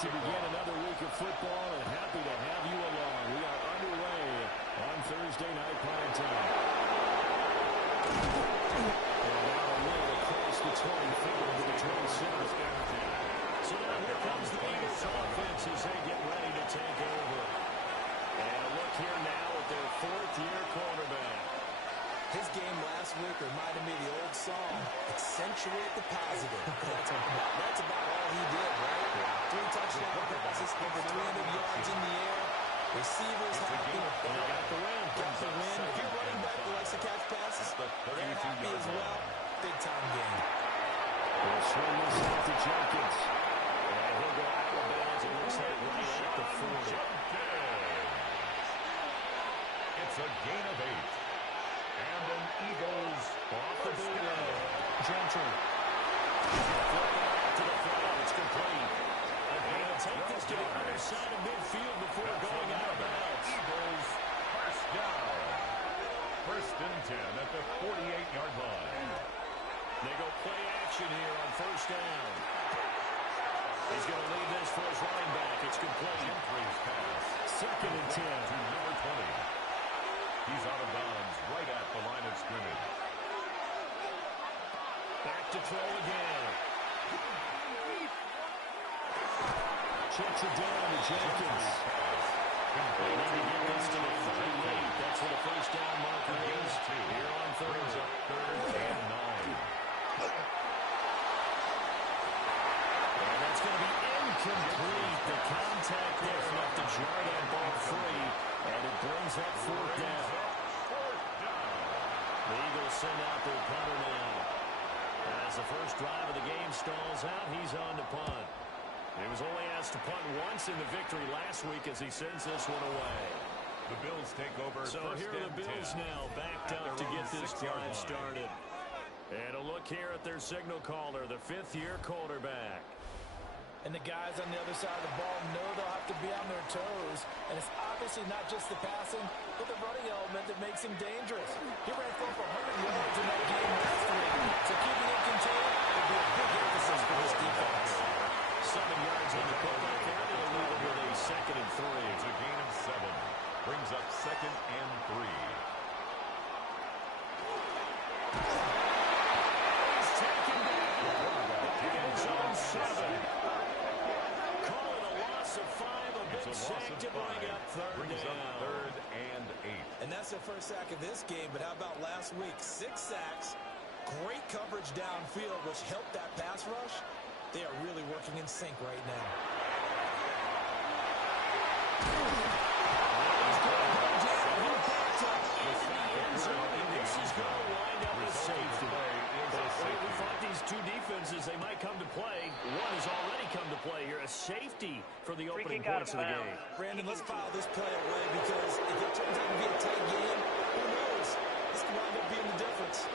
to begin another week of football, and happy to have you along. We are underway on Thursday Night Prime Time. And now a little across the 25th to the 27th. So now here comes the Eagles offense as they get ready to take over. And a look here now at their fourth-year quarterback. His game last week reminded me of the old song, accentuate the positive. That's about all he did, right? 3 touchdown passes, over 300 yards in the air. Receivers happy. And they got the win. Got the win. If you're running back who likes to catch passes, they're happy as well. Big-time game. They'll swing this out to Jenkins. And he'll go out of bounds. It looks like right at the 40. It's a gain of 8. And an Eagles off the bootleg. Gentry. Flipping out to the front. It's complete. And they'll take this to the other side of midfield before going out of bounds. Eagles first down. First and 10 at the 48-yard line. They go play action here on first down. He's going to leave this for his running back. It's complete. Gentry's pass. Second and 10. To number 20. He's out of bounds right at the line of scrimmage. Back to throw again. Checks it down to Jenkins. They need to get this to the 38. That's where the first down marker is. Here on third. Third and 9. And that's going to be incomplete. The contact there enough to jar that ball free. And it brings up fourth down. The Eagles send out their punter now. As the first drive of the game stalls out, he's on to punt. He was only asked to punt once in the victory last week as he sends this one away. The Bills take over. So here are the Bills now backed up to get this drive started. And a look here at their signal caller, the fifth-year quarterback. And the guys on the other side of the ball know they'll have to be on their toes. And it's obviously not just the passing, but the running element that makes him dangerous. He ran for over 100 yards in that game last week. So keeping it contained will be a big emphasis for this defense. 7 yards on the pullback there. They'll leave it with a second and 3. It's a gain of 7. Brings up second and 3. He's taken down. It's on 7. Call it a loss of 5. A big sack to bring up third Brings down. up third and 8. And that's their first sack of this game. But how about last week? 6 sacks. Great coverage downfield, which helped that pass rush. They are really working in sync right now. This is going to wind up with safety. We thought these two defenses, they might come to play. One has already come to play here. A safety for the opening points of the game. Brandon, let's file this play away because if it turns out to be a tight game, who knows? This could wind up being the difference.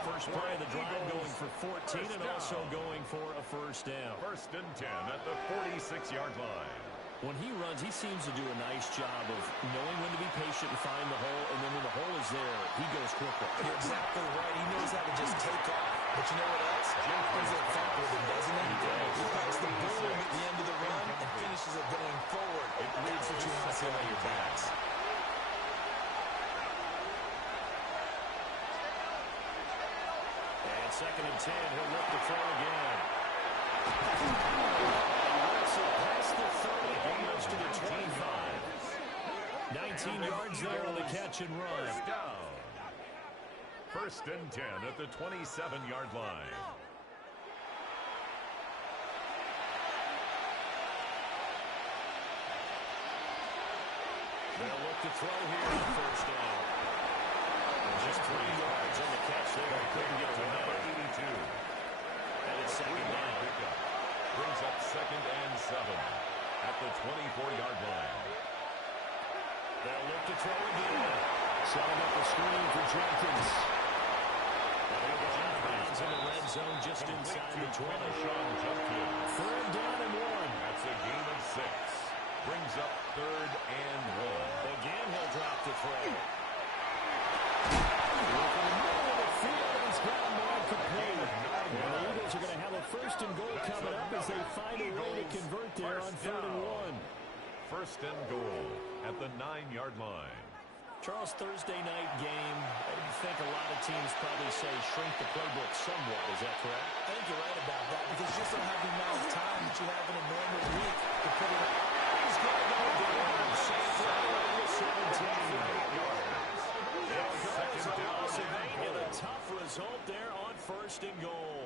First play of the drive going for 14 and also going for a first down. First and 10 at the 46-yard line. When he runs, he seems to do a nice job of knowing when to be patient and find the hole, and then when the hole is there, he goes quickly. You're exactly right. He knows how to just take off. But you know what else? He's a thump with it, doesn't he? He packs the boom at the end of the run and finishes it going forward. That's what you want to see on your backs. Second and 10, he'll look to throw again. Works it past the 30, almost to the 25. 19 yards there on the catch and run. First down. First and 10 at the 27-yard line. They'll look to throw here on first down. Just 3 yards on the catch there. Couldn't get to number 82. And it's second down. Pickup. Brings up second and 7 at the 24-yard line. They'll look to throw again. Setting up a screen for Jenkins. And he'll go out of bounds in the red zone just inside the 20. Sean Jenkins. Third down and 1. That's a gain of 6. Brings up 3rd and 1. Again, he'll drop the throw. Looking in the middle of the field, and he's got him more complete. And the Eagles are going to have a 1st and goal coming up as they find a way to convert there on 3rd and 1. 1st and goal at the 9-yard line. Charles, Thursday night game, I think a lot of teams probably say shrink the playbook somewhat. Is that correct? I think you're right about that because you just don't have the amount of time that you have in a normal week to put it up. He's going to go down. Safe right around the 17. And a tough result there on 1st and goal.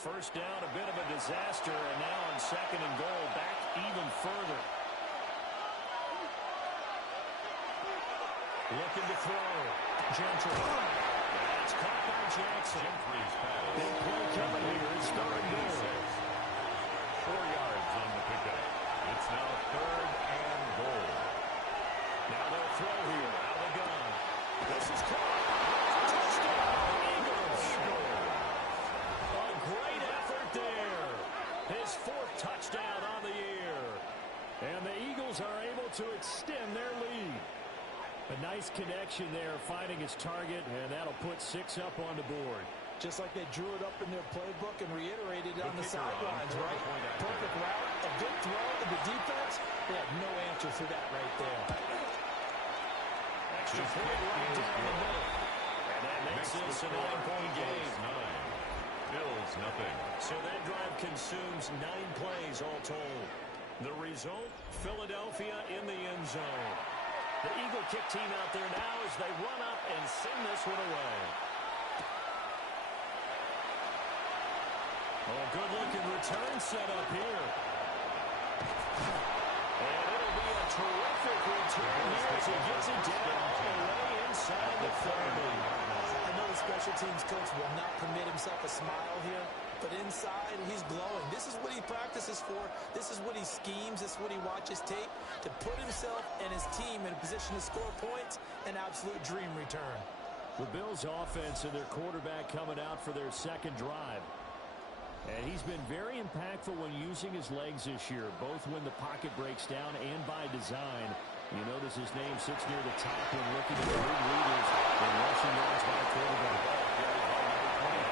First down, a bit of a disaster, and now on 2nd and goal, back even further. Looking to throw. Gentry. That's caught by Jackson. Gentry's pass. Big play coming here. It's 3rd and goal. 4 yards on the pickup. It's now 3rd and goal. Now they'll throw here. Out of the gun. This is caught. Touchdown, Eagles. A great effort there. His 4th touchdown on the year. And the Eagles are able to extend their lead. A nice connection there, finding his target, and that'll put 6 up on the board. Just like they drew it up in their playbook and reiterated it on the sidelines, right? Perfect route, a good throw to the defense. They have no answer for that right there. Extra point right down the middle. And that makes this a 9-point game. 9. Bills nothing. So that drive consumes 9 plays all told. The result, Philadelphia in the end zone. The Eagle kick team out there now as they run up and send this one away. Oh, good-looking return set up here. And it'll be a terrific return here as he gets it down all the way inside the 30. I know the special teams coach will not permit himself a smile here, but inside, he's glowing. This is what he practices for. This is what he schemes. This is what he watches tape to put himself and his team in a position to score points. An absolute dream return. The Bills' offense and their quarterback coming out for their 2nd drive. And he's been very impactful when using his legs this year, both when the pocket breaks down and by design. You notice his name sits near the top when looking at the league leaders in rushing yards by quarterback.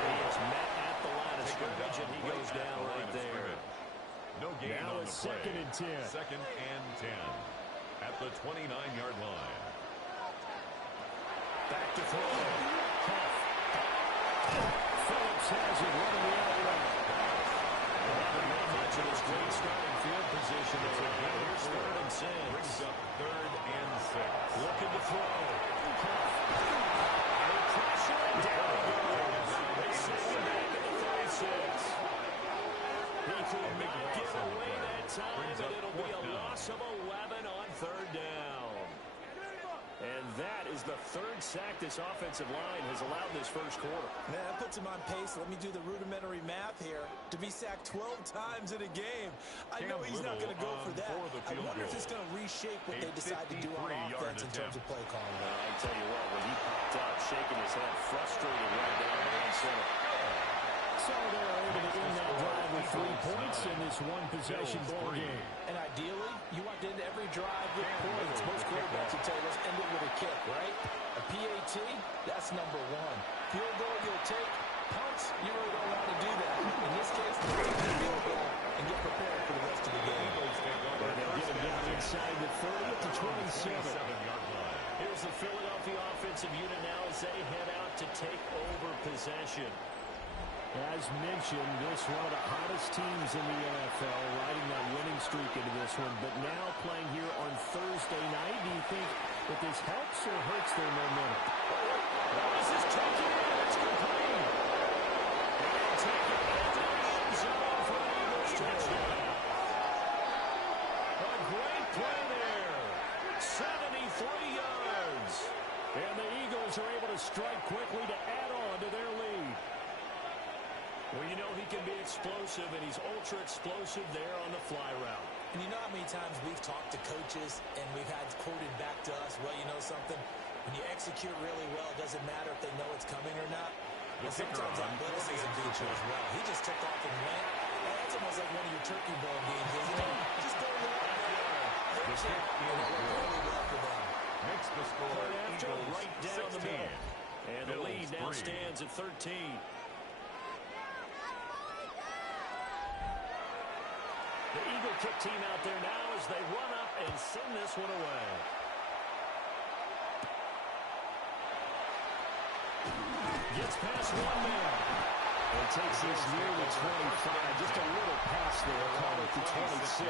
He is met at the line of scrimmage, and he goes down right there. No gain now on the play. 2nd and 10. 2nd and 10 at the 29-yard line. Back to throw. Phillips has it running the other way. Not much of this great starting field position. Here's 3rd and 6. Brings up 3rd and 6. Looking to throw. Under pressure, and down he goes. They send him back at the 36. He could not get away that time, and it'll be a loss of 11 on 3rd down. And that is the 3rd sack this offensive line has allowed this first quarter. Man, that puts him on pace. Let me do the rudimentary math here. To be sacked 12 times in a game. I know he's not going to go for that. I wonder if it's going to reshape what they decide to do on offense in terms of play calling. I tell you what, when he popped out, shaking his head, frustrated right down there in center. So they are able to end that drive with 3 points in this one-possession ball game. And ideally, you want to end every drive with points. Most quarterbacks would tell you, let's end it with a kick, right? A PAT, that's number 1. Field goal you'll take. Punts, you really don't want to do that. In this case, they'll take the field goal and get prepared for the rest of the game. And they'll get him down inside the 30 at the 27-yard line. Here's the Philadelphia offensive unit now as they head out to take over possession. As mentioned, this one of the hottest teams in the NFL, riding that winning streak into this one, but now playing here on Thursday night. Do you think that this helps or hurts their momentum? This is taken in. It's complete. And taken into the end zone for the Eagles touchdown. A great play there. 73 yards. And the Eagles are able to strike quickly to add on to their lead. Well, you know he can be explosive, and he's ultra-explosive there on the fly route. And you know how many times we've talked to coaches and we've had quoted back to us, well, you know something? When you execute really well, it doesn't matter if they know it's coming or not. And sometimes athleticism beats you as well. He just took off and went. And that's almost like one of your turkey ball games, isn't it? Just go a little action. And it will really well for them. Makes the score Eagles right down 16. the middle. And the lead now 3. stands at 13. The Eagle kick team out there now as they run up and send this one away. Gets past one man. And takes this near the 25. Just a little pass there. Call it to 26.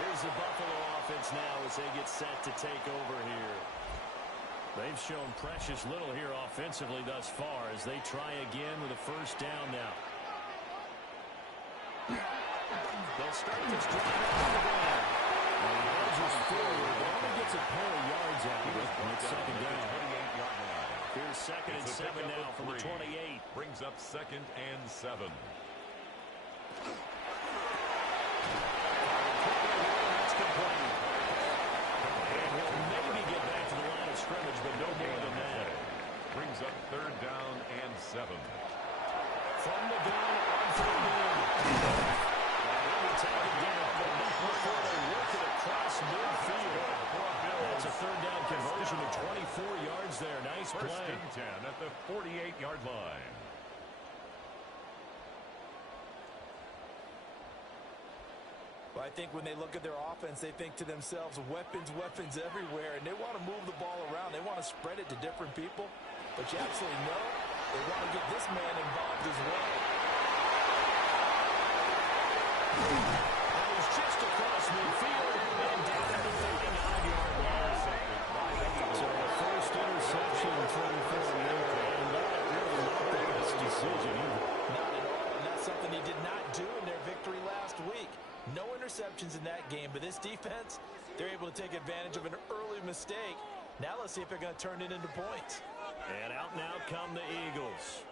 Here's the Buffalo offense now as they get set to take over here. They've shown precious little here offensively thus far as they try again with a first down now. They'll start this drive on the ground. And he edges forward, but only gets a pair of yards out of it on its second down. 28-yard line. Here's second and 7 now from the 28. Brings up second and 7. That's complete. And he'll maybe get back to the line of scrimmage, but no more than that. Brings up third down and 7. From the gun on third down. Let me take it down, but not before they work it across midfield. That's a third down conversion of 24 yards there. Nice play. First and 10 at the 48-yard line. Well, I think when they look at their offense, they think to themselves, weapons, weapons everywhere, and they want to move the ball around. They want to spread it to different people. But you absolutely know they want to get this man involved as well. And he's just across midfield and down at the 39-yard line. So a first interception from there, and that really not the best decision either. Not at all, and that's something he did not do in their victory last week. No interceptions in that game, but this defense, they're able to take advantage of an early mistake. Now let's see if they're going to turn it into points. And out now come the Eagles.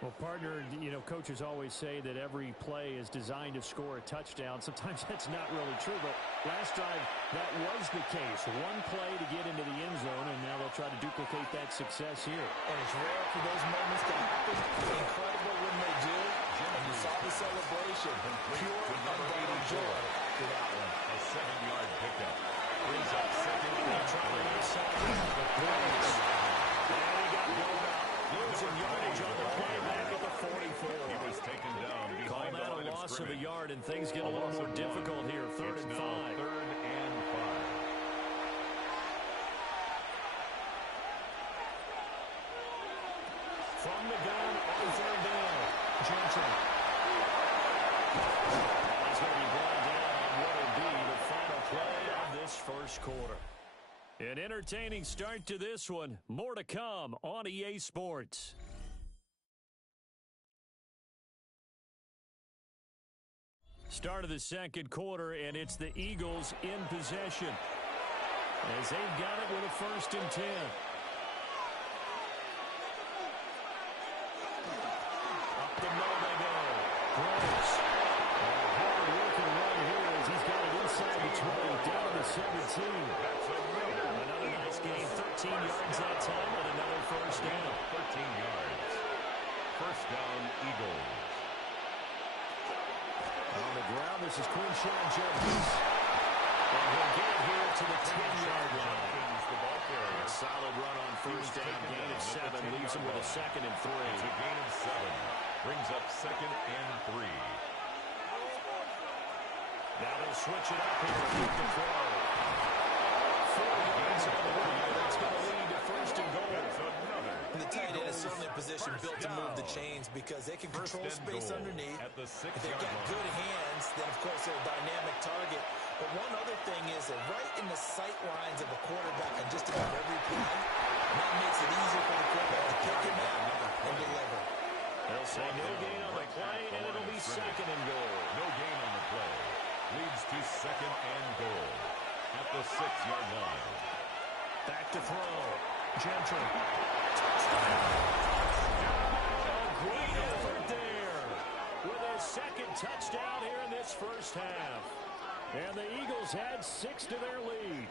Well, partner, you know, coaches always say that every play is designed to score a touchdown. Sometimes that's not really true, but last drive, that was the case. One play to get into the end zone, and now they'll try to duplicate that success here. And it's rare for those moments to happen. Incredible when they do. And you saw the celebration. Pure, unbounded joy for that one. A 7-yard pickup. Brings up second and Trying to side the plays. And he got blown out. Losing yardage on the play back at the 44. He was taken down Call behind the that line a of loss of a scrimmage. yard, and things get a little more difficult here. Third It's and now 5. third and 5. From the gun on third down. Gentry. He's going to be brought down on what will be the final play of this first quarter. An entertaining start to this one. More to come on EA Sports. Start of the second quarter, and it's the Eagles in possession as they've got it with a first and 10. Up the middle they go. Gross. Hard working run here as he's got it inside the 20, down to the 17. Another nice gain, 13 yards that time, and another first down. 13 yards. First down, Eagles. On the ground, this is Quinshawn Judkins. And he'll get it here to the 10-yard line. A solid run on first down, gain of 7, leaves him with a second and 3. It's a gain of 7. Brings up second and 3. Now they'll switch it up here with the throw. 4 yards on the way. That's going to lead to first and goal. And the tight end is certainly a position built to move the chains because they can control space underneath. At the If 6-yard they've got line. good hands, then of course they're a dynamic target. But one other thing is that right in the sight lines of a quarterback on just about every play, and that makes it easier for the quarterback to pick him out and deliver. They'll say no gain on the play, and it'll be second and goal. No gain on the play. Leads to second and goal. At the 6-yard line. Back to throw. Gentry. Touchdown. A great effort there with his second touchdown here in this first half. And the Eagles had 6 to their lead.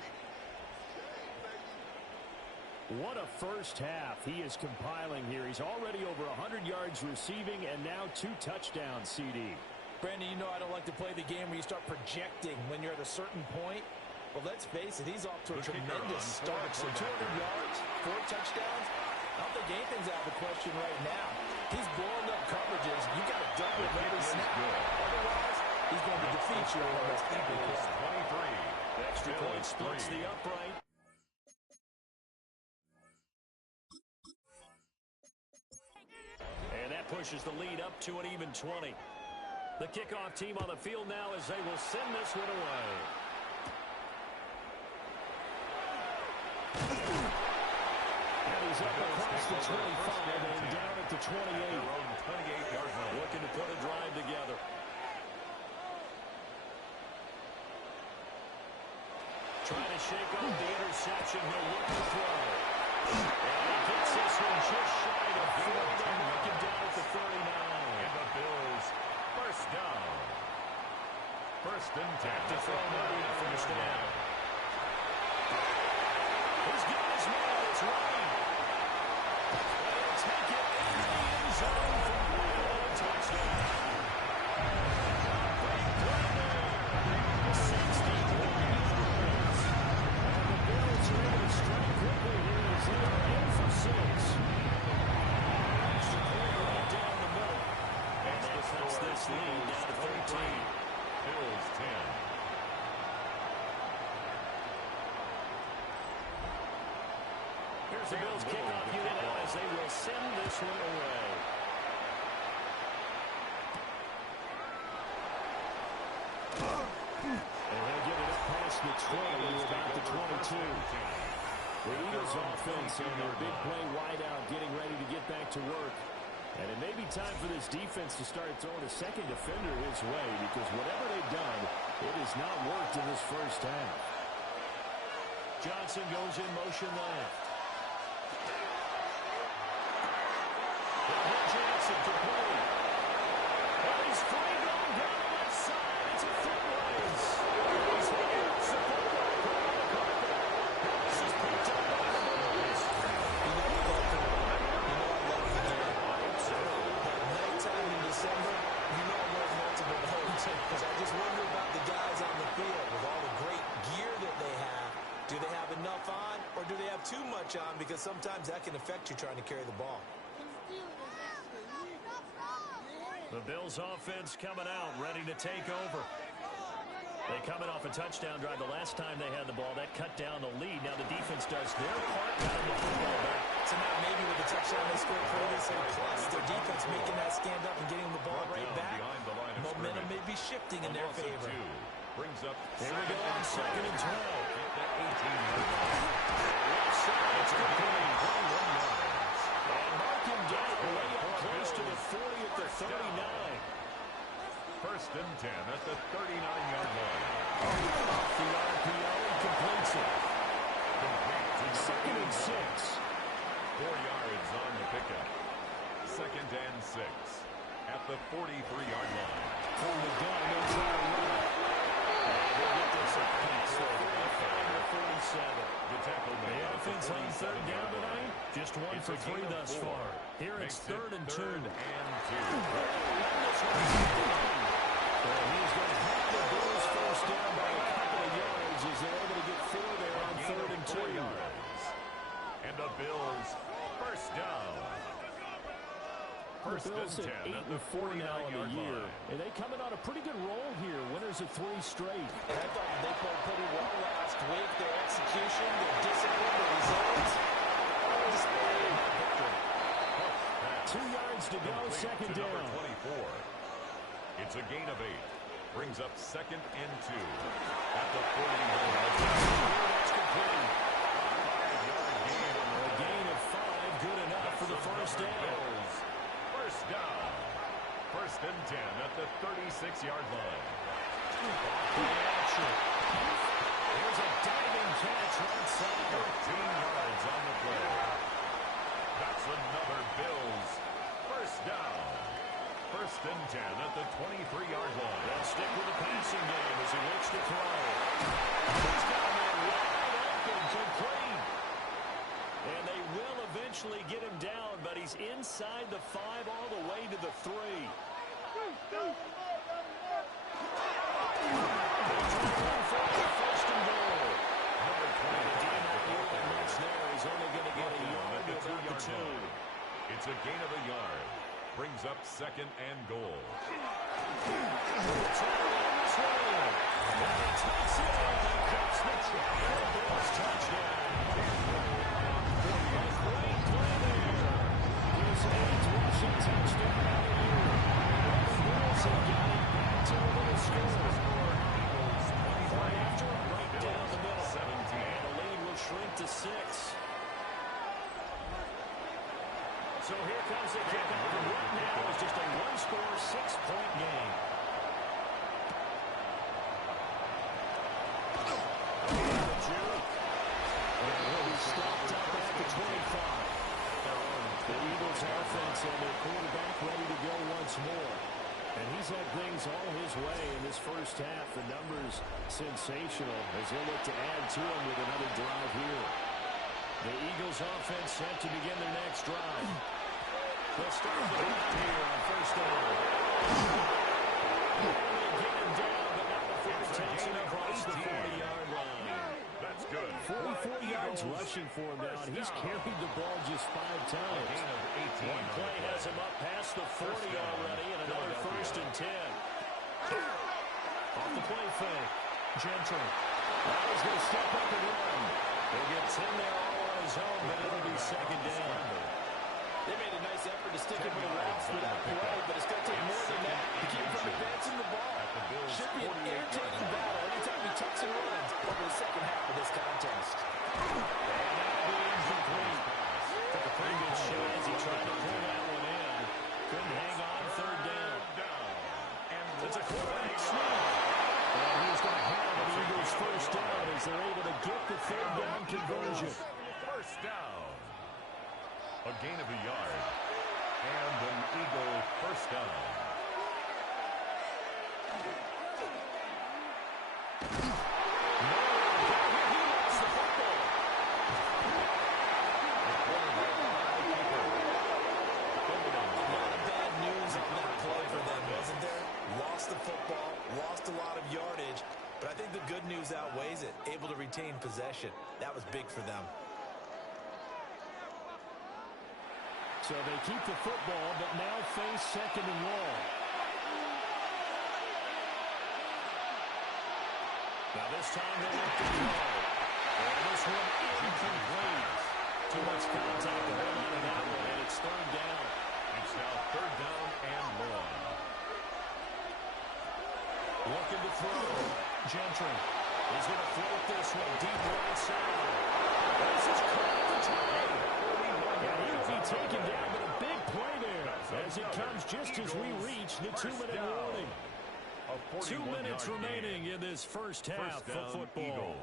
What a first half he is compiling here. He's already over 100 yards receiving and now 2 touchdowns, CD. Brandon, you know I don't like to play the game where you start projecting when you're at a certain point. Well, let's face it, he's off to a tremendous start. So 200 yards, 4 touchdowns. I don't think anything's out of the question right now. He's blowing up coverages. You got to double it every snap. Otherwise, he's going to defeat you on almost every play. 23. Extra point splits the upright. And that pushes the lead up to an even 20. The kickoff team on the field now as they will send this one away. And he's up across the 25 and down at the 28. Looking to put a drive together. Trying to shake off the interception. He'll look to throw. And he gets this one just shy of 4. They mark him down at the 39. And the Bills, first down. First and 10. To throw Murray to first down. He's got his man. It's running. They'll take it into the end zone for a touchdown. Great play there. 61 yards. And the Bills are able to strike quickly here as they are in for 6. Extra point right down the middle. And that cuts this lead down to 13. Bills 10. Here's the Bills kickoff unit now as they will send this one away. And they'll get it up past the 20 to about the 22. The Eagles offense and their big play wideout getting ready to get back to work. And it may be time for this defense to start throwing a second defender his way because whatever they've done, it has not worked in this first half. Johnson goes in motion left. Johnson to play. And he's free going down the left side. It's a foot race. He's hanging up support. This is picked up by the Bills. You know I love the game. But nighttime in December, you know I'm wearing multiple hoods. Because I just wonder about the guys on the field with all the great gear that they have. Do they have enough on or do they have too much on? Because sometimes that can affect you trying to carry the ball. The Bills offense coming out, ready to take over. They coming off a touchdown drive the last time they had the ball. That cut down the lead. Now the defense does their part, getting the football back. So now maybe with the touchdown they scored previously, plus their defense making that stand up and getting the ball right back, momentum may be shifting in their favor. Brings up. Here we go on 2nd and 12. That 18-yard line. It's complete. 21 yards. And mark him down way up close to the 40 at the 39. First and 10 at the 39-yard line. Off the RPO and completes it. 2nd and 6. 4 yards on the pickup. 2nd and 6 at the 43-yard line. From the gun, they'll try to run. And they'll get this up past the 45 or 47. The tackle The made offense on 3rd down tonight, just 1 for 3 thus far. Here it's 3rd and 2. Third and 2. Well, he's going to have the Bills first down by a couple of yards as they're able to get 4 there on 3rd and 2. And the Bills first down. First The Bills and at 10 at 8 the and 4 now in the 49-yard year, line. and they coming on a pretty good roll here. Winners of 3 straight. And I thought they played pretty well last week. Their execution, their discipline, their results. Displayed victory. 2 yards to go, Complete 2nd to number down. 24. It's a gain of 8. Brings up 2nd and 2 at the 41-yard line. That's complete. 5-yard gain on A the gain of 5, good enough for the first down. Bills. First down. First and 10 at the 36-yard line. Play action. Here's a diving catch right side. 13 yards on the play. That's another Bills. First down. First and 10 at the 23-yard line. They'll stick with the passing game as he looks to throw. He's got a man wide open, complete. And they will eventually get him down, but he's inside the 5 all the way to the 3. 2. It's a gain of a yard. Brings up 2nd and goal. To 6. So here comes the kickoff, and right now is just a one-score, 6-point game. And he'll be stopped up at the 25. The Eagles offense and their quarterback ready to go once more. And he's had things all his way in this first half. The numbers sensational as he'll look to add to them with another drive here. The Eagles offense set to begin their next drive. They'll start the drive here on first down. Get him down, but not before it takes him across the 40-yard line. That's good. 44 yards rushing for him now, and he's carried the ball just 5 times. One play has him up past the 40 already, and another first and 10. Off the play fake. Gentry. Now he's going to step up and run. He'll get 10 there all on his own, but it'll be second down. They made a nice effort to stick him with the routes for that play, but it's going to take more than that to keep him from advancing the ball. Should be an entertaining battle anytime he tucks and runs over the second half of this contest. And that'll be incomplete. Took a pretty good shot as he tried to pull that one in. Couldn't hang on, third down. It's a quarterback sneak. And he's going to have an Eagles first down as they're able to get the third down conversion. First down. A gain of a yard. And an Eagle first down. But I think the good news outweighs it. Able to retain possession. That was big for them. So they keep the football, but now face second and long. Now this time they'll look to throw. And this one incomplete. Too much contact to hold on to that one, and it's third down. It's now third down and long. Looking to throw. Gentry is going to float this one deep right side. This is caught the time. And he'll be taken down, but a big play there as it comes just as we reach the 2-minute warning. 2 minutes remaining in this first half of football.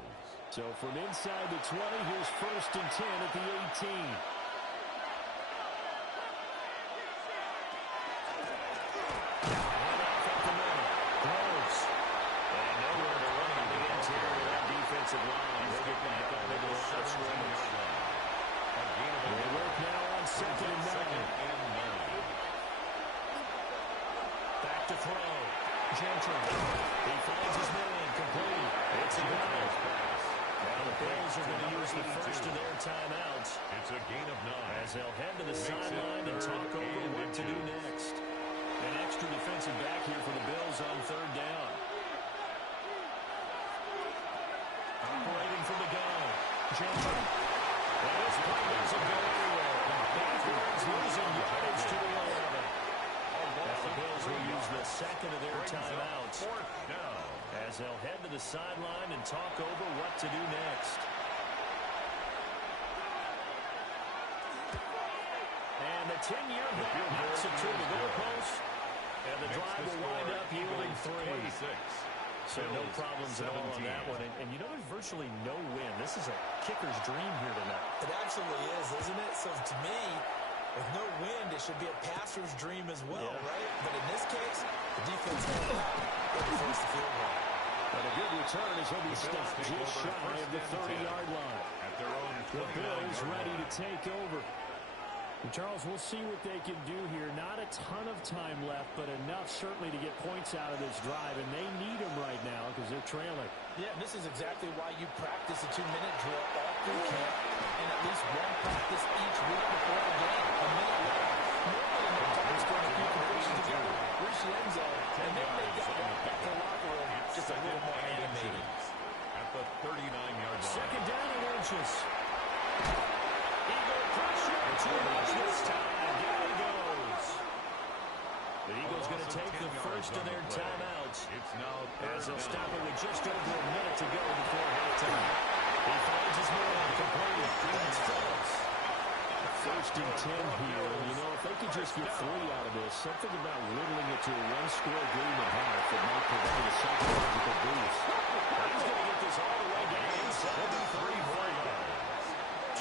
So from inside the 20, here's first and 10 at the 18. Back to throw. Gentry. He finds his man. Complete. It's a goal. Now the Bills are going to use the first of their timeouts. It's a gain of 9. As they'll head to the sideline and talk over what to do next. An extra defensive back here for the Bills on third down. Operating from the gun. Gentry. Well, this play doesn't go anywhere. Backwards losing yardage to the 11. Now the Bills will use the second of their timeouts as they'll head to the sideline and talk over what to do next. And the 10-year back knocks it to the goalpost. And the drive will wind up yielding 3. So no problems at all on that one. And you know there's virtually no win. This is a kicker's dream here tonight. It absolutely is, isn't it? So to me, with no wind, it should be a passer's dream as well, right? But in this case, the defense held out. They forced the field goal. But a good return as he'll be stopped just shy of the 30-yard line. The Bills ready to take over. And Charles, we'll see what they can do here. Not a ton of time left, but enough certainly to get points out of this drive. And they need them right now because they're trailing. Yeah, and this is exactly why you practice a 2-minute drill all through camp. and at least one practice each week before the game. A minute left. Normally, no time scoring a few completions together, reach the end zone, and then make that walk back to the locker room just a little more animated. At the 39-yard line. Second down and inches. Eagle pressure. Too much this time. Down he goes. The Eagles going to take the first of their timeouts. It's now as they'll stop it with just over a minute to go before halftime. He finds his man complete. That's Phillips. First and 10 here. And, you know, if they could just get 3 out of this, something about whittling it to a one-score game at half that might provide a psychological boost. He's going to get this all the way down inside the 34 yards.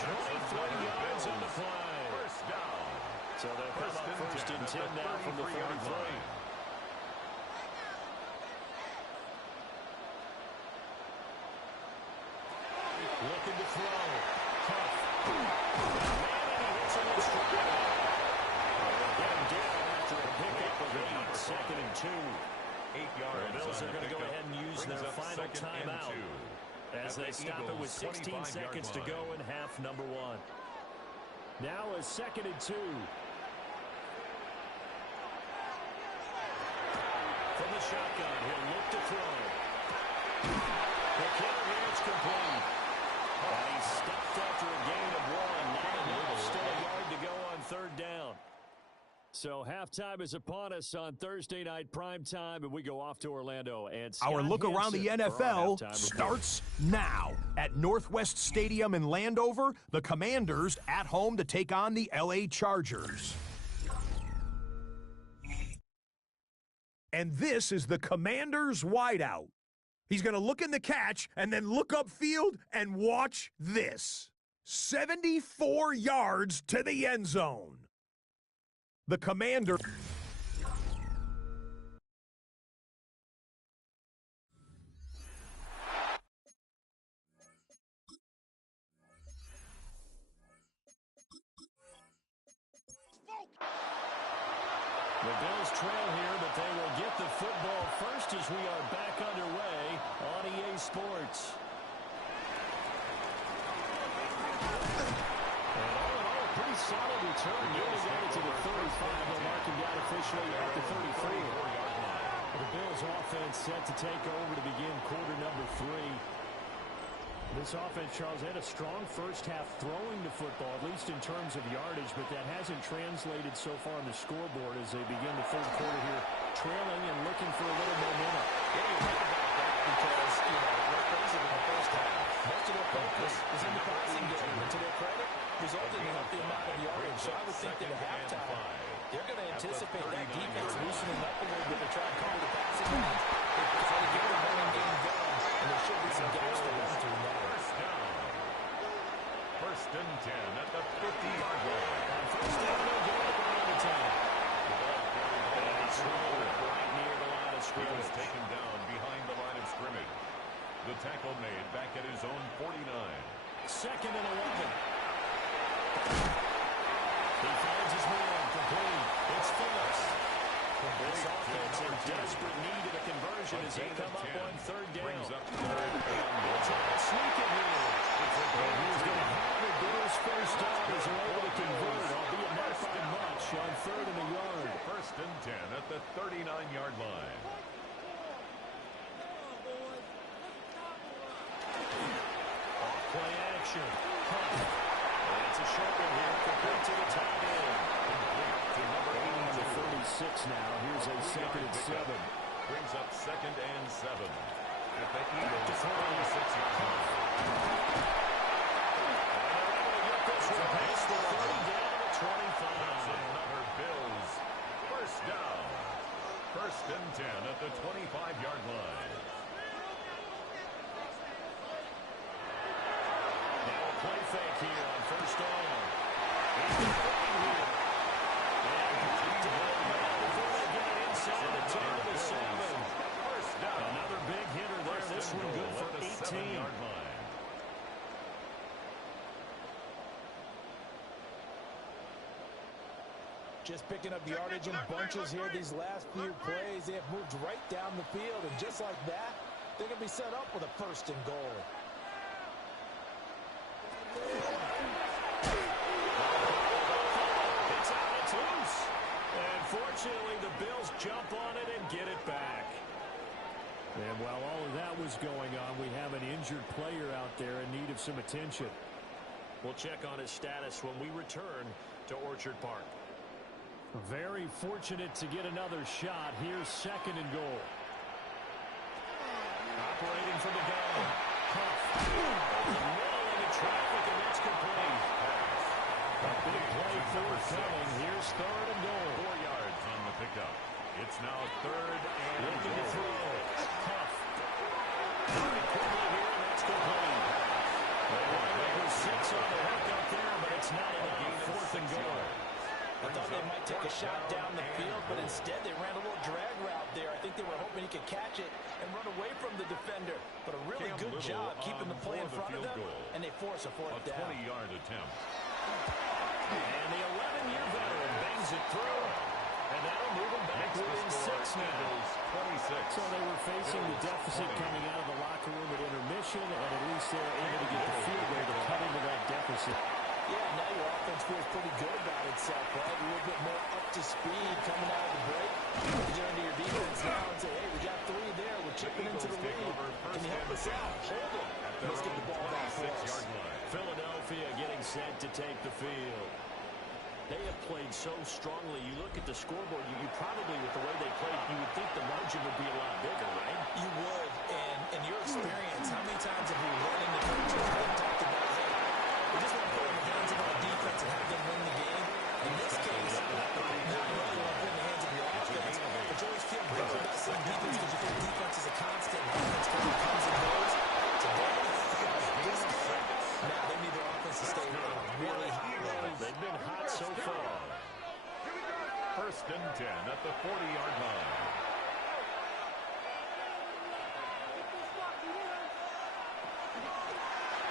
23 yards on the play. First down. So they'll come up first and 10 now from the 43. Looking to throw. Huff. And he hits him in stride. Get him down after a pickup of 8. Second and 2. 8 yards. The Bills are going to go ahead and use their final timeout as they stop it with 16 seconds to go in half number 1. Now a second and 2. From the shotgun, he'll look to throw. The kick here, it's complete. And he stopped after a gain of 1. Not enough. Still a yard to go on third down. So halftime is upon us on Thursday night primetime, and we go off to Orlando. And our look around the NFL starts now. At Northwest Stadium in Landover, the Commanders at home to take on the LA Chargers. And this is the Commanders' wideout. He's going to look in the catch and then look upfield and watch this. 74 yards to the end zone. The Commander. The Bills trail here, but they will get the football first as we are back underway on EA Sports. And all in all, a pretty solid return. Nearly got it to the 35. They'll mark him down officially at the 34-yard line. The Bills offense set to take over to begin quarter number 3. This offense, Charles, had a strong first half throwing the football, at least in terms of yardage, but that hasn't translated so far on the scoreboard as they begin the third quarter here, trailing and looking for a little momentum. Yeah, you're right about that because, let's face it, in the first half, most of their focus is in the passing game. And to their credit, resulting in the amount of yardage. So I would think that at halftime, they're going to anticipate that defense loosening up a little bit to try and cover the passing game. They try to get the running game going, and there should be some gaps to run through now. First and 10 at the 50-yard line. First down, they'll go up around the 10. And he's right near the line of He was scrimmage. taken down behind the line of scrimmage. The tackle made back at his own 49. Second and 11. He finds his man complete. It's Phillips. This offense in desperate need of a conversion as they come up on third down. Brings up third and They'll try to sneak it here. And he's going to have the Bills first down as they're able to convert, albeit not by much, on third and a yard. First and 10 at the 39-yard line. Off-play action. And it's a short one here, complete to the tight end. To number 36 now. Here's a second and 7. Brings up second and 7 at the Eagles' 46-yard line. This one past the 30 down to the 25. That's another Bills first down. First and 10 at the 25-yard line. Now a play fake here on first down. He's going to play here. And kicked it out now before they get it inside the 10 to the 7. First down. Another big hitter there. This one good for 18. 7-yard line. Just picking up yardage in bunches here these last few plays. They have moved right down the field, and just like that, they're going to be set up with a first and goal. And while all of that was going on, we have an injured player out there in need of some attention. We'll check on his status when we return to Orchard Park. Very fortunate to get another shot. Here's second and goal. Operating from the gun. Huff. The middle into traffic, and that's complete. A big play forthcoming. Here's third and goal. 4 yards on the pickup. It's now third and Looking to goal. throw. Huff. Very quickly here, and that's complete. They wind up with 6 on the hook up there, but it's not enough. Fourth and goal. I thought they might take a shot down the field, but instead they ran a little drag route there. I think they were hoping he could catch it and run away from the defender. But a really Cam good Little job keeping the play in for the front of field them, goal. and they force a fourth A down. 20-yard attempt. And the 11-year veteran bangs it through. And that'll move them back within 6 now. 26. So they were facing the deficit coming out of the locker room at intermission, and at least they're able to get the field goal to cut into that deficit. Yeah, now your offense feels pretty good about itself, right? A little bit more up to speed coming out of the break. You get into your defense now and say, hey, we got 3 there. We're chipping into the lead. Can you help us out? Hold them. Let's get the ball back for us. Philadelphia getting set to take the field. They have played so strongly. You look at the scoreboard, you probably, with the way they played, you would think the margin would be a lot bigger, right? You would. And in your experience, how many times have you run into coaches that talked about, hey, we just want to put in the hands of our defense and have them win the game? In this case, not only you want to put in the hands of your offense, but you always feel good about seeing defense because you think defense is a constant. Defense kind of comes and goes. Today, now they need their offense to stay at a really high level. They've been hot so far. First and 10 at the 40-yard line.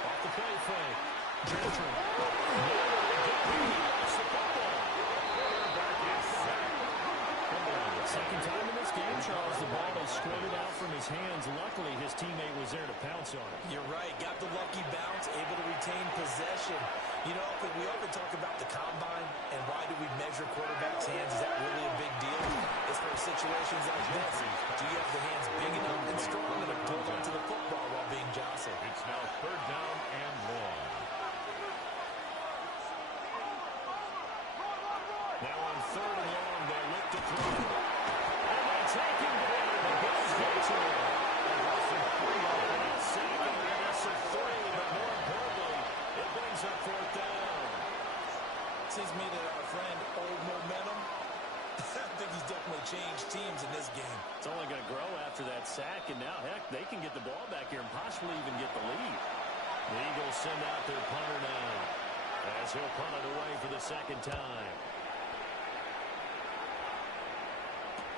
Off the play fake. Gentry. Second time in this game, Charles, the ball is squirted out from his hands. Luckily, his teammate was there to pounce on it. You're right. Got the lucky bounce, able to retain possession. You know, we often talk about the combine and why do we measure quarterbacks' hands. Is that really a big deal? It's for situations like this. Do you have the hands big enough and strong enough to hold onto the football while being jostled? It's now third down and long. Now on third and long, they look to throw. And they take him down. The Bills get to him. Second, that's a 3, but more importantly, it brings up fourth down. Seems to me that our friend, Old Momentum, I think he's definitely changed teams in this game. It's only going to grow after that sack, and now, heck, they can get the ball back here and possibly even get the lead. The Eagles send out their punter now, as he'll punt it away for the second time.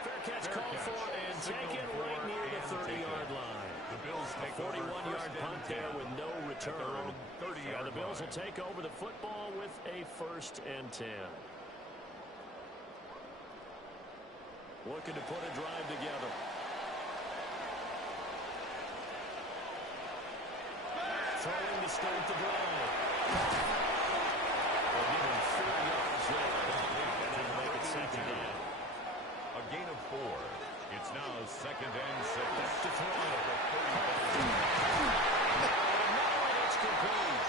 Fair catch called for and taken right near the 30-yard line. The Bills take A 41-yard punt there with no return. And the Bills will take over the football with a first and 10. Looking to put a drive together. Throwing to start the drive. They'll give him 4 yards there. And then make it second down. A gain of 4. It's now second and 6. Back to throw. And now it's complete.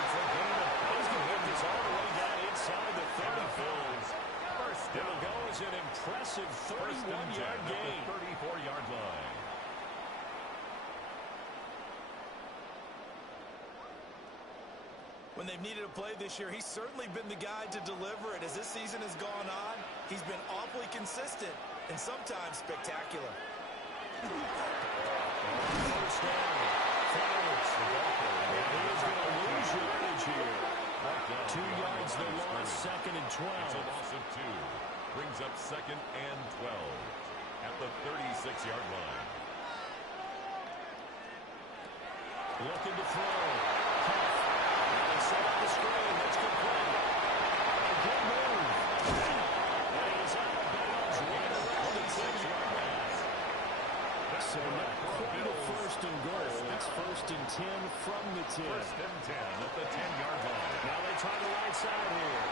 It's a gain of 4. He's going to get this all the way down inside the 35. First It'll down. go as an impressive First and 10 31-yard at gain. the 34-yard line. When they've needed a play this year, he's certainly been the guy to deliver it. As this season has gone on, he's been awfully consistent and sometimes spectacular. First down. Flowers. And he is going to lose yardage here. 2 yards the loss, second and 12. It's a loss of 2. Brings up second and 12 at the 36-yard line. Looking to throw. They set up the screen. That's complete. A good move. And he is out of bounds right around the 10-yard line. So not quite a first and goal. It's first and 10 from the 10. First and 10 at the 10-yard line. Now they try the right side here.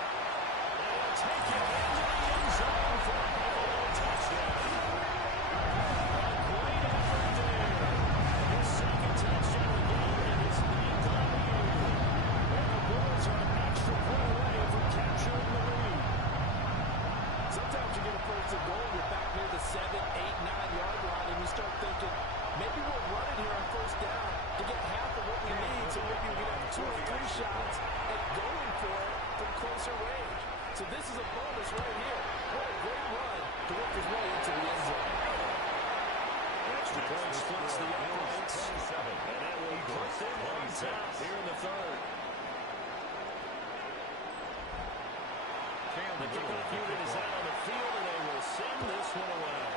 And they'll take it into the end zone for a Buffalo touchdown. A great effort there. you get a first and goal, you're back near the 7, 8, 9-yard line, and you start thinking, maybe we'll run it here on first down to get half of what we need, so maybe we can have 2 or 3 shots at going for it from closer range. So this is a bonus right here. What a great run to work his way into the end zone. Extra point splits the uprights, and that will put them on top here in the third. The kickoff unit is out on the field, and they will send this one away.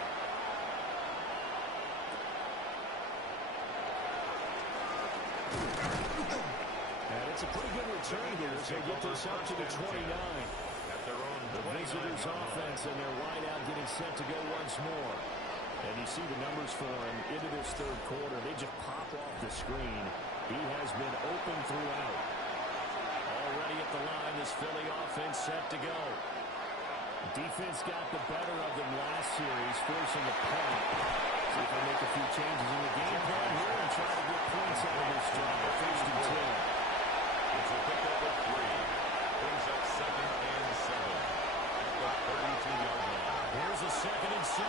And it's a pretty good return here as they get this up to the 29. The visitors' offense and their wideout getting set to go once more. And you see the numbers for him into this third quarter. They just pop off the screen. He has been open throughout. Already at the line, this Philly offense set to go. Defense got the better of them last series, forcing a punt. See if they make a few changes in the game plan here and try to get points out of this drive. First and 10. It's a pickup of 3. Brings up 2nd and 7 at the 32-yard line. Here's a 2nd and 7.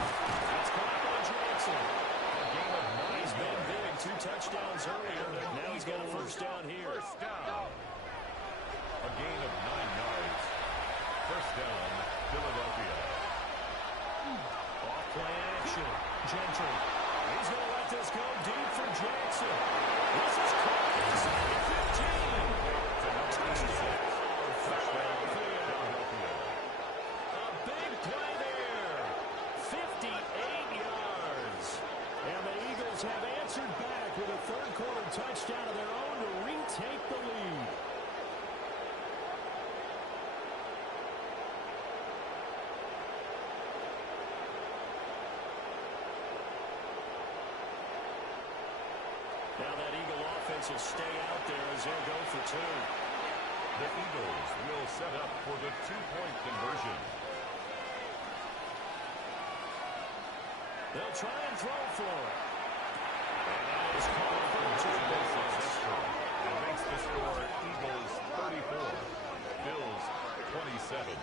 That's caught by Jackson. A gain of 9 He's been yards. big. 2 touchdowns earlier. Now he's got a first down here. First down. A gain of 9 yards. First down, Philadelphia. Off-play action. Gentry. He's going to let this go deep for Jackson. This is caught inside the 15. Touchdown. Philadelphia. A big play there. 58 yards. And the Eagles have answered back with a third-quarter touchdown of their own to retake the lead. Now that Eagle offense will stay out there as they'll go for 2. The Eagles will set up for the 2-point conversion. They'll try and throw for it. And that is called for 2 bases. And makes the score Eagles 34, Bills 27.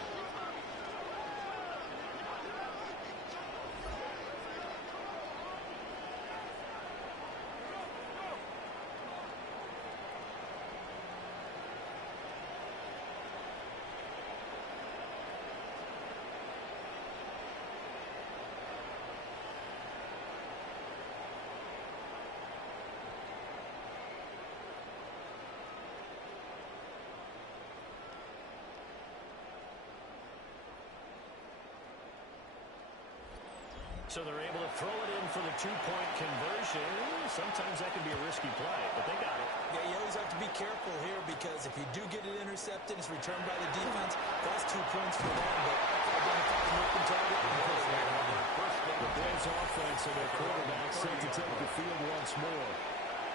So they're able to throw it in for the 2-point conversion. Sometimes that can be a risky play, but they got it. Yeah, you always have to be careful here because if you do get it intercepted, it's returned by the defense. That's 2 points for them, but identify an open target and push right on it. The Bills offense and their quarterback set to take the field once more.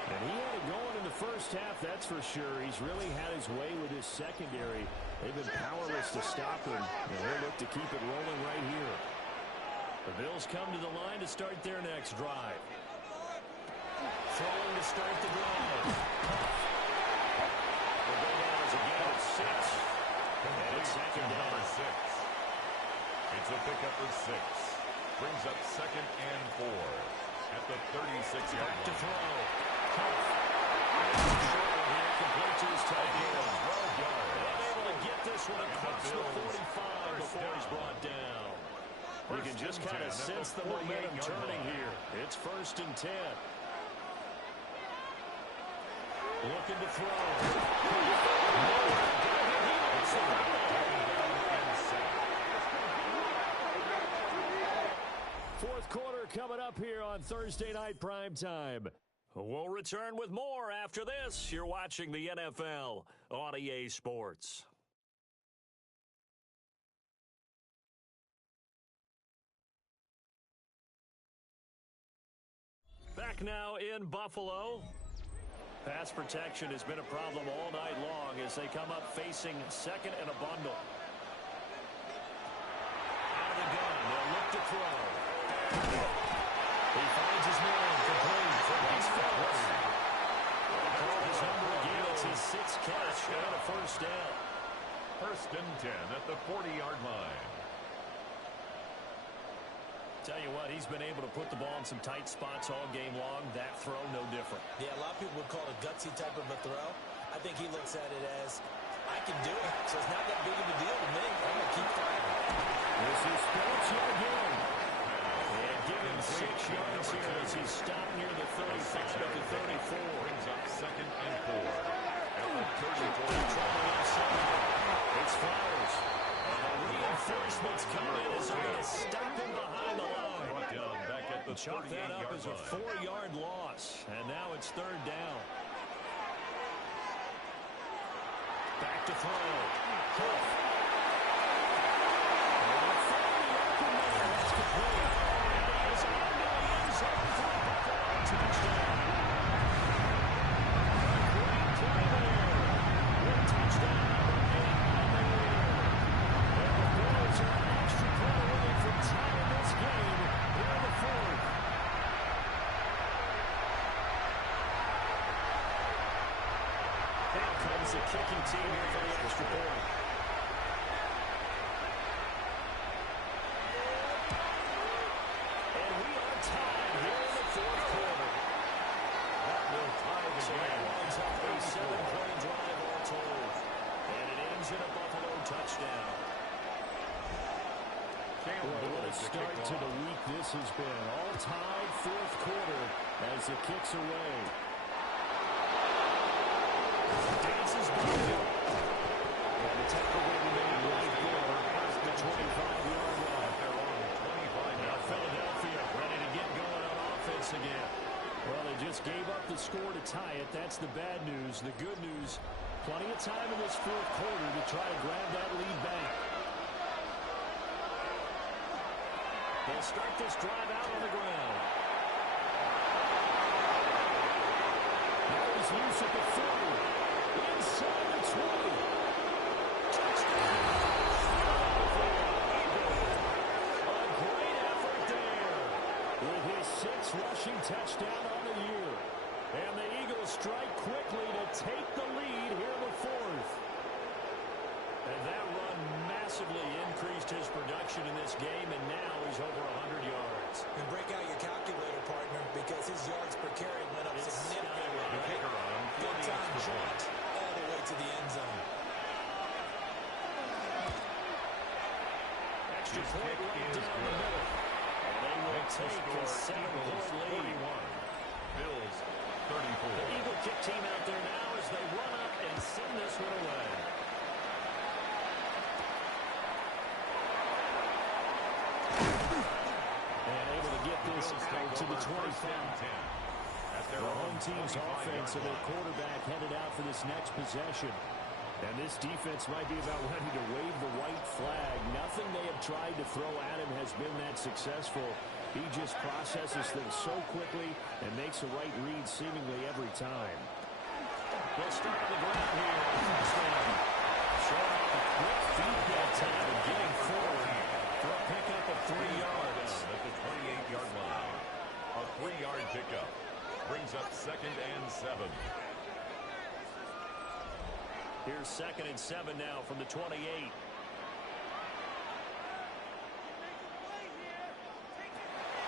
And he had it going in the first half, that's for sure. He's really had his way with his secondary. They've been powerless to stop him, and they'll look to keep it rolling right here. The Bills come to the line to start their next drive. Throwing to start the drive. The go down is a gain of 6. And it's second down. 6. It's a pickup of 6. Brings up 2nd and 4 at the 36-yard Back to line. throw. Huff. Short one here, complete to his tight end. 12 yards. Unable to get this one across the 45 before he's brought down. You can just kind of sense the momentum turning here. It's 1st and 10. Looking to throw. Fourth quarter coming up here on Thursday Night Primetime. We'll return with more after this. You're watching the NFL on EA Sports. Back now in Buffalo. Pass protection has been a problem all night long as they come up facing 2nd and a bundle. Out of the gun, they'll look to throw. He finds his man, complete for Bryce Phillips. They call his number again. It's his 6th catch and a first down. First and 10 at the 40-yard line. Tell you what, he's been able to put the ball in some tight spots all game long. That throw, no different. Yeah, a lot of people would call it a gutsy type of a throw. I think he looks at it as, I can do it, so it's not that big of a deal to me. I'm going to keep fighting. This is Phillips again. And give him 6 yards here as he's stopped near the 35 at the 34. Brings up second and 4. At the 34. It's Flowers. Reinforcements coming in as they're going to stop him behind the line. Brought down back at the Chalk that up as a 4-yard loss. And now it's third down. Back to throw. Huff. That's complete. And he is into the end zone for a Buffalo touchdown. A great play there. With touchdown number 8 on the year. And the Bills are an extra point away from tying this game here in the fourth. Now comes the kicking team here for the extra point. And we are tied here in the fourth quarter. That will tie the game. That winds up a 7-point drive all told. And it ends in a Buffalo touchdown. Boy, what a start to the week this has been. All tied fourth quarter as it kicks away. Dances back up. And the tackle will be made right there past the 25-yard line. They're on the 25. Now Philadelphia ready to get going on offense again. Well, they just gave up the score to tie it. That's the bad news. The good news, plenty of time in this fourth quarter to try to grab that lead back. They'll start this drive out on the ground. There's loose at the 40. Inside the 20. Touchdown. A great effort there. With his 6th rushing touchdown on the year. And the Eagles strike quickly to take the lead here in the fourth. And that run massively increased his production in this game, and now he's over 100 yards. And break out your calculator, partner, because his yards per carry went up significantly. The kicker on 40 Big time extra jaunt points. all the way to the end zone. Extra His point kick right is down the good. middle. And they will Makes the take a score 7-point Eagles lead. 41. Bills 34. The Eagle kick team out there now as they run up and send this one away. And able to get this out to the 25. At The home team's offense and their quarterback headed out for this next possession. And this defense might be about ready to wave the white flag. Nothing they have tried to throw at him has been that successful. He just processes things so quickly and makes the right read seemingly every time. They'll start on the ground here. Showing off a quick feet that time and getting forward for a pickup of 3 yards. At the 28-yard line. A 3-yard pickup. Brings up second and 7. Here's 2nd and 7 now from the 28.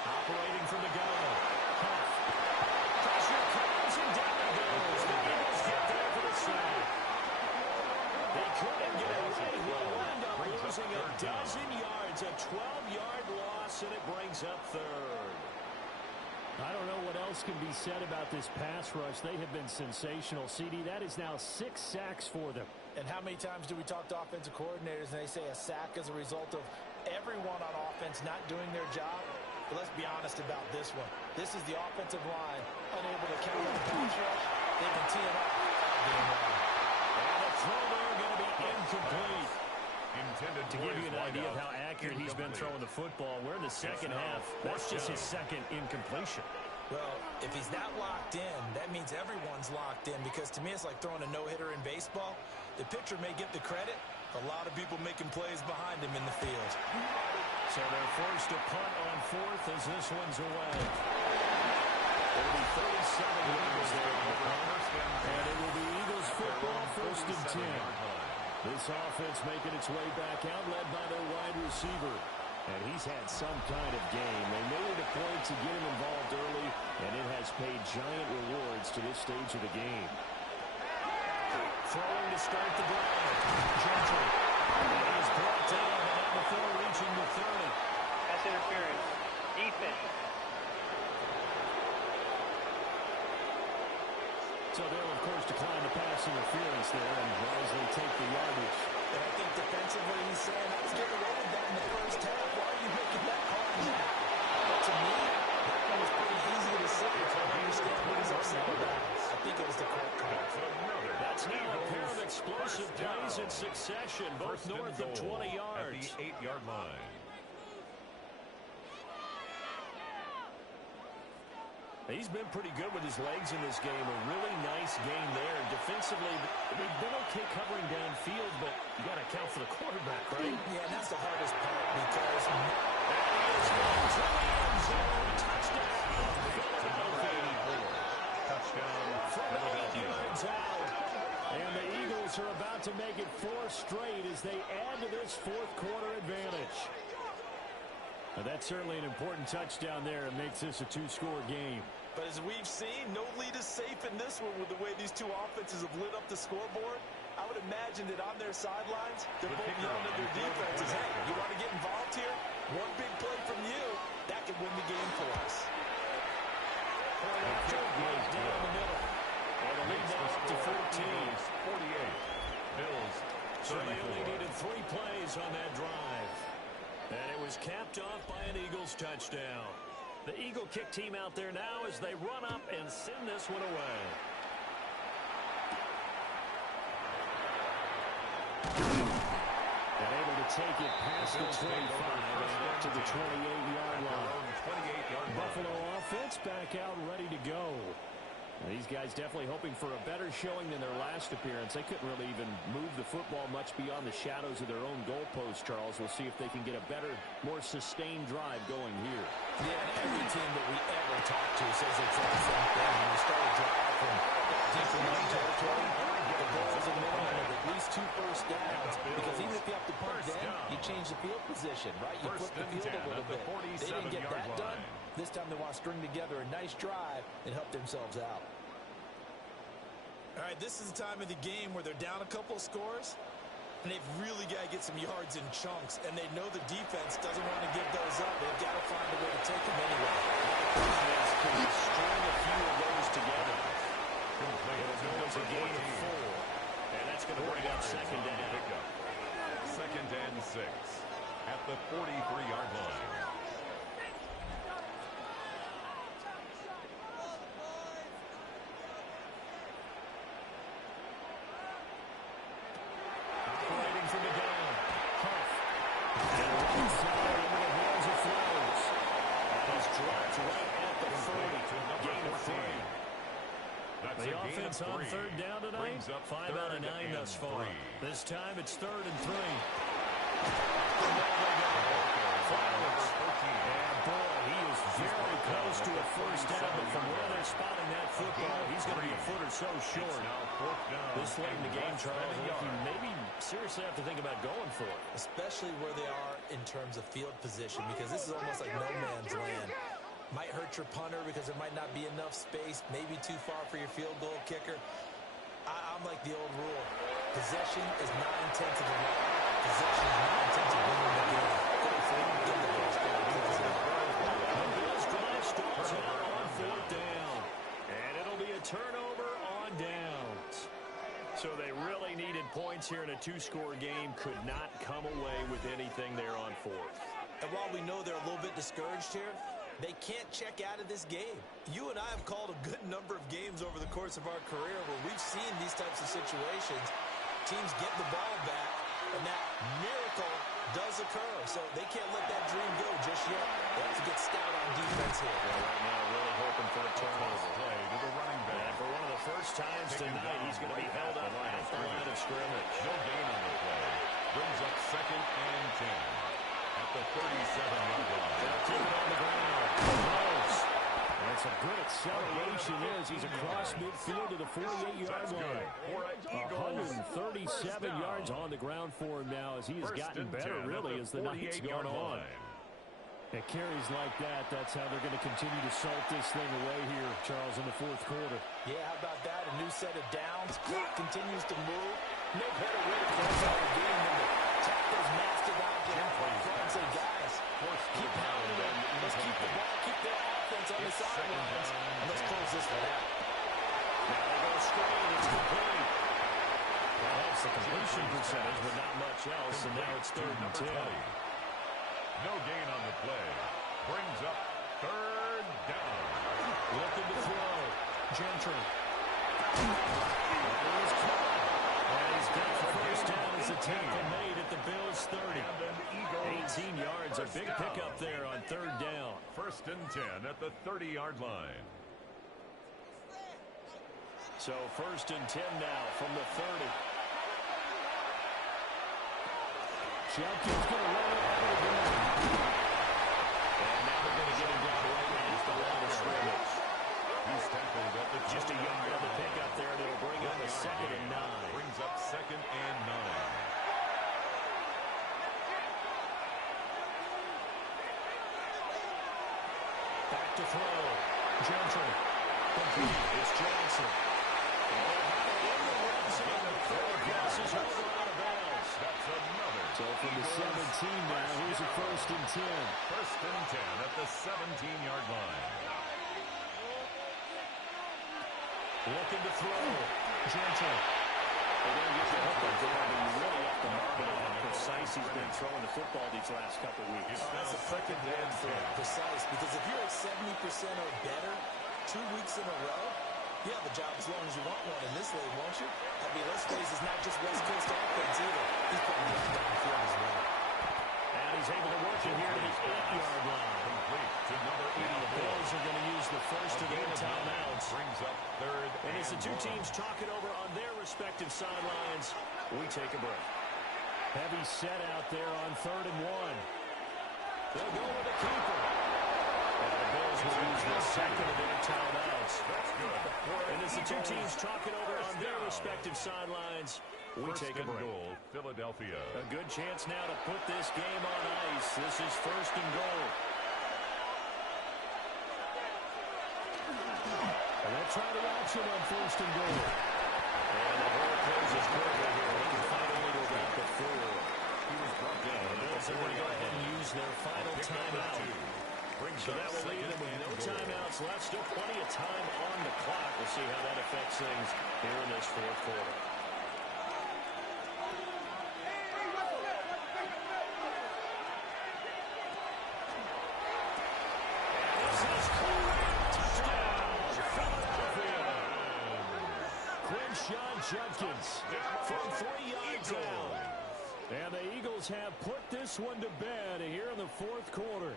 Operating from the gun. Huff. Pressure comes and down it goes. The Eagles get there for the sack. They couldn't get it right. Will wind up losing a dozen yards. A 12-yard loss, and it brings up third. I don't know what else can be said about this pass rush. They have been sensational. CD, that is now 6 sacks for them. And how many times do we talk to offensive coordinators and they say a sack as a result of everyone on offense not doing their job? But let's be honest about this one. This is the offensive line unable to counter the pass rush. They've been teeing up all game long. And the throw there going to be incomplete. Intended To for give his you an idea of wideout. how accurate he's been throwing the football, we're in the second now half. That's just his second incompletion. Well, if he's not locked in, that means everyone's locked in, because to me it's like throwing a no-hitter in baseball. The pitcher may get the credit. A lot of people making plays behind him in the field. So they're forced to punt on fourth as this one's away. It'll be 37 yards there on the punt. And it will be Eagles football, 1st and 10. This offense making its way back out, led by their wide receiver. And he's had some kind of game. They made it a point to get him involved early, and it has paid giant rewards to this stage of the game. Throwing to start the drive. Gentry. And he's brought down, but not before reaching the 30. That's interference. Defense. So they'll, of course, decline the pass interference there and wisely take the yardage. And I think defensively he's saying, I was getting away with that in the first half. Why are you making that call now? But to me, that one was pretty easy to see. I understand what he's upset about. I think it was the correct call. That's now a pair of explosive plays in succession, both north of 20 yards. At the 8-yard line. He's been pretty good with his legs in this game. A really nice game there. Defensively, they've been okay covering downfield, but you got to account for the quarterback, right? Yeah, and that's the hardest part because Touchdown, Philadelphia. And the Eagles are about to make it 4 straight as they add to this fourth quarter advantage. Now, that's certainly an important touchdown there. It makes this a 2-score game. But as we've seen, no lead is safe in this one with the way these two offenses have lit up the scoreboard. I would imagine that on their sidelines, they're both yelling at their defenses, hey, you want to get involved here? One big play from you, that could win the game for us. After right down the middle. And the lead now up to 14. 48. Bills, So they only needed 3 plays on that drive. And it was capped off by an Eagles touchdown. The Eagle kick team out there now as they run up and send this one away. And able to take it past the 25 and up to the 28-yard line. 28-yard line. Buffalo offense back out ready to go. Now, these guys definitely hoping for a better showing than their last appearance. They couldn't really even move the football much beyond the shadows of their own goalpost, Charles. We'll see if they can get a better, more sustained drive going here. Yeah, and every team that we ever talk to says the exact same thing. When you start a drive from deep in one territory, the goal is a minimum of at least 2 first downs. Because even if you have to punt then, you change the field position, right? You flip the field a little bit. They didn't get that done. This time they want to string together a nice drive and help themselves out. All right, this is the time of the game where they're down a couple of scores, and they've really got to get some yards in chunks, and they know the defense doesn't want to give those up. They've got to find a way to take them anyway. Can we string a few of those together? It'll go as a gain of 4. And that's going to bring up second down. Second and 6 at the 43-yard line. Operating from the gun. Huff. And runs out into the hands of Flowers. And he's dropped right at the 30. Gain of 3. That's The a gain offense of 3. on third down tonight, Brings up 5 out of 9 3rd thus and far. 3. This time it's 3rd and 3. And there they go. Flowers. And boy, he is very close to a first down, but from where they're spotting that football, he's going to be a foot or so short. This late in the game, Charles, if you maybe seriously have to think about going for it. Especially where they are in terms of field position, because this is almost like no man's land. Might hurt your punter because there might not be enough space, maybe too far for your field goal kicker. I'm like the old rule. Possession is 9/10 of the law. Possession is 9/10 of winning the game. Go for it. Get the first down. The Bills drive starts out on 4th down. And it'll be a turnover on downs. So they really needed points here in a 2-score game. Could not come away with anything there on 4th. And while we know they're a little bit discouraged here, they can't check out of this game. You and I have called a good number of games over the course of our career where we've seen these types of situations. Teams get the ball back, and that miracle does occur. So they can't let that dream go just yet. They have to get stout on defense here. Well, right now, really hoping for a turnover. Play to the running back. And for one of the first times tonight, he's going to be held up at the line of scrimmage. No gain on the play. Brings up 2nd and 10 at the 37-yard line. They'll keep it on the ground. Close. And it's a good acceleration is. He's across midfield to the 48-yard line. 137 yards on the ground for him now as he has gotten better, really, as the night's gone on. It carries like that. That's how they're going to continue to salt this thing away here, Charles, in the fourth quarter. Yeah, how about that? A new set of downs. Clock continues to move. No better way to close out the game than to tap those mastodon down and say, guys, keep pounding them. Let's keep the ball, keep their offense on the sidelines, and let's close this one out. Now they go straight. It's complete. That helps the completion percentage, but not much else, and now it's 3rd and 10. No gain on the play. Brings up 3rd down. Looking to throw. Gentry. And he's got the first down as the tackle made at the Bills' 30. 18 yards, a big pickup there on 3rd down. 1st and 10 at the 30-yard line. So 1st and 10 now from the 30. Jenkins going to run it out of the gun. And now they're going to get him down right at the line of scrimmage. He's tackled at the Just a yard on the pickup there, and it'll bring up a 2nd and 9. Brings up 2nd and 9. Back to throw. Gentry. Complete. It's Johnson. So from the 17 now, here's a 1st and 10. 1st and 10 at the 17-yard line. Looking to throw. Gentry. They're going to get the hook on there, but you really have to marvel at how precise he's been throwing the football these last couple weeks. That's a perfect word for precise, because if you're at 70% or better 2 weeks in a row, you have a job as long as you want one in this league, won't you? I mean, let's face it, it's not just West Coast offense either. He's putting it downfield as well. And he's able to work it here to his 8-yard line. Complete to number 80. The Bills are going to use the first of their timeouts. Brings up 3rd And as the two teams talk it over on their respective sidelines, we take a break. Heavy set out there on 3rd and 1. They'll go with the keeper. And the Bills will use the second of their timeouts. That's good. And as the two teams talk it over on their respective sidelines, we take a break. Goal, Philadelphia. A good chance now to put this game on ice. This is 1st and goal. And they'll try the option on 1st and goal. And the ball closes quickly here. They can finally go back to 4. He was brought down. The Bills are going to go ahead and use their final timeout. So that will leave them with no timeouts left. Still plenty of time on the clock. We'll see how that affects things here in this 4th quarter. Judkins from 3 yards out. And the Eagles have put this one to bed here in the 4th quarter.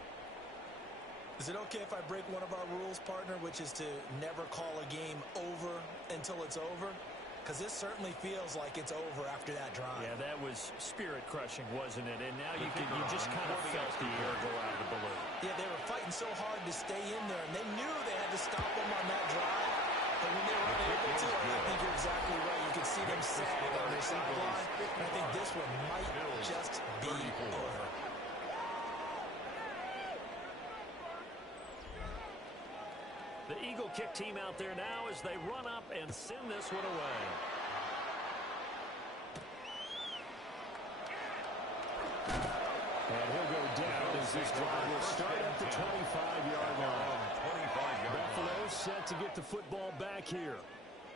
Is it okay if I break one of our rules, partner, which is to never call a game over until it's over? Because this certainly feels like it's over after that drive. Yeah, that was spirit-crushing, wasn't it? And now you just kind of felt the air go out of the balloon. Yeah, they were fighting so hard to stay in there, and they knew they had to stop them on that drive. But when they were unable to, I think you're exactly right. You could see them sag on their sideline. And I think this one might just be over. The Eagle kick team out there now as they run up and send this one away. And he'll go down as this drive will start at the 25-yard line. Buffalo set to get the football back here.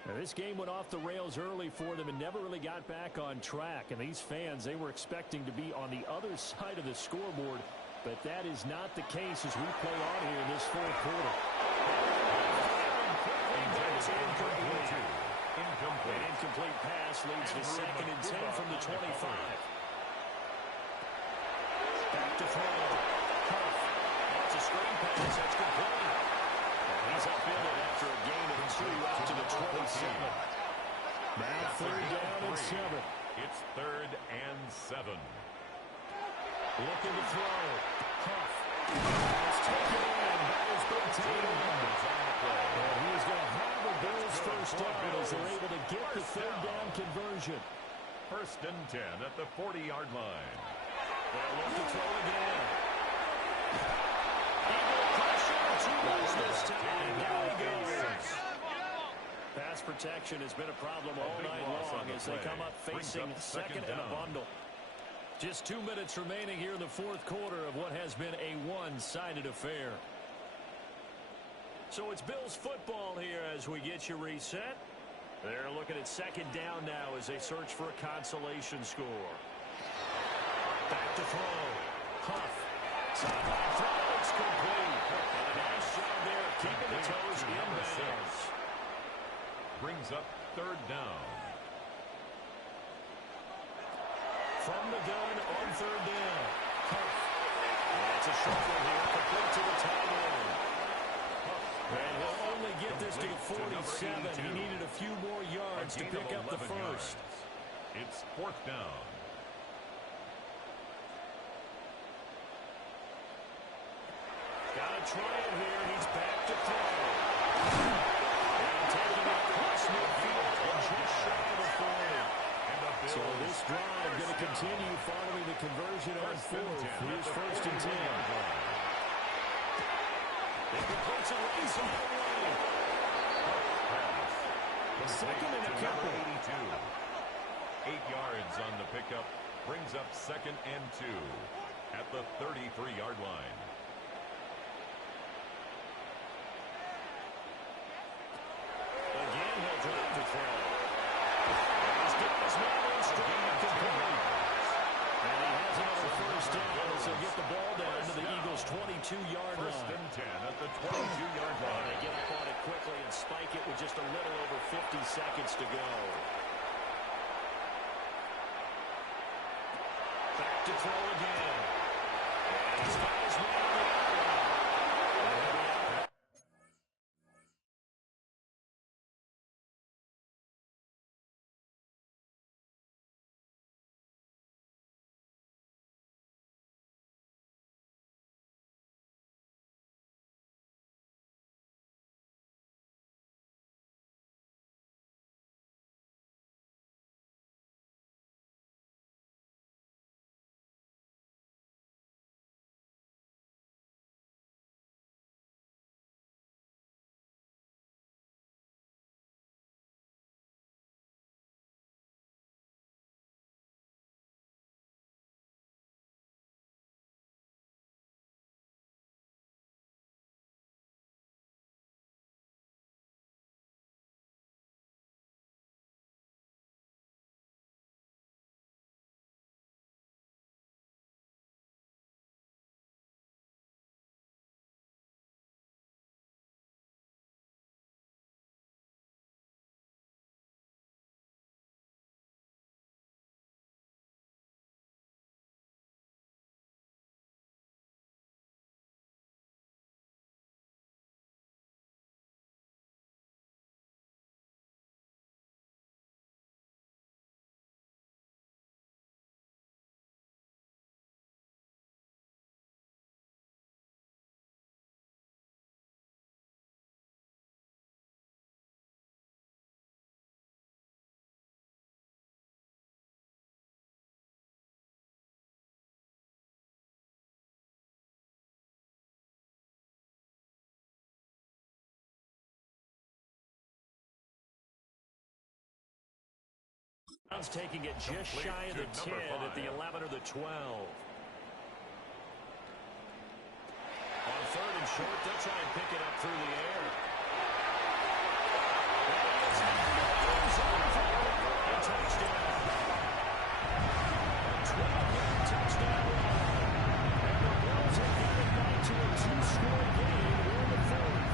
Now, this game went off the rails early for them and never really got back on track. And these fans, they were expecting to be on the other side of the scoreboard. But that is not the case as we play on here in this 4th quarter. An incomplete pass leads to 2nd and 10 from the 25. Back to throw. Huff. That's a screen pass. That's complete. And he's upended after a gain of 2 out to the 27. Now 3rd down and 7. It's 3rd and 7. Looking to throw. Huff. Let's take it in. That has been taken. And he's going to have a Bills first down as they're able to get the third down conversion. First and 10 at the 40-yard line. They'll look to throw again. Eagle pressure. 2 balls this time. Down he goes. Pass protection has been a problem all night long as they come up facing second and a bundle. Just 2 minutes remaining here in the fourth quarter of what has been a one-sided affair. So it's Bills football here as we get you reset. They're looking at second down now as they search for a consolation score. Back to throw. Huff. Sideline throw. It's complete. And a nice job there of keeping the toes in bounds. Brings up third down. From the gun on third down. Huff. That's a short one here. Complete to the tight end. And he'll only get this to the 47. He needed a few more yards to pick up the first. It's fourth down. Got to try it here. He's back to throw. And taking it across midfield and just shy of the 40. So this drive going to continue following the conversion on fourth. Here's first and 10. It completes a race on the way. Second and a couple. 8 yards on the pickup. Brings up second and 2 at the 33-yard line. Again, he'll drive to throw. He's got his man in straight. Complete. And he has another first down as he'll get the ball down to the Eagles' 22-yard line. First and 10 at the 22-yard line. They get up on it quickly and spike it with just a little over 50 seconds to go. Back to throw again. And he's got his man on the line. Browns taking it just shy of the 10 at the 11 or the 12. On third and short, they'll try and pick it up through the air. A touchdown. A 12-yard touchdown run. And the Bills have got it back to a two-score game. We're in the fourth.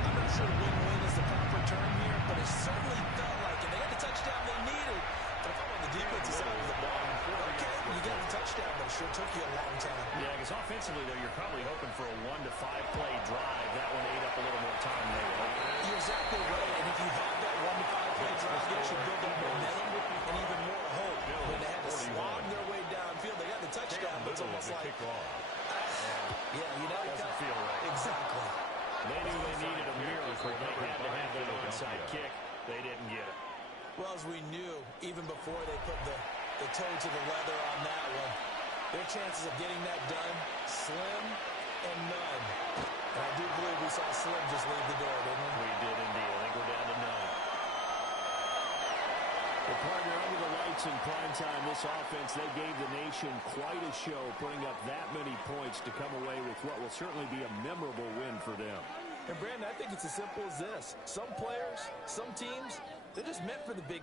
I'm not sure win-win is the proper term here, but it certainly felt like it. They got the touchdown they needed. But if I'm on the defensive side of the ball, okay, you got the touchdown, but it sure took you a long time. Yeah, because offensively, though, you're probably hoping for a 1 to 5 play drive. That one ate up a little more time than they were hoping. You're exactly right, and if you have that 1 to 5 play drive, that should build up momentum and even more hope. When they had to slog their way downfield, they got the touchdown, but it's almost like, Yeah, you know, Doesn't feel right. Exactly. They knew they needed a miracle. They had to have that onside kick. They didn't get it. Well, as we knew, even before they put the toe to the leather on that one, their chances of getting that done, slim and none. And I do believe we saw Slim just leave the door, didn't we? We did indeed. I think we're down to none. The partner under the lights in prime time, this offense, they gave the nation quite a show, putting up that many points to come away with what will certainly be a memorable win for them. And, Brandon, I think it's as simple as this. Some players, some teams, they're just meant for the big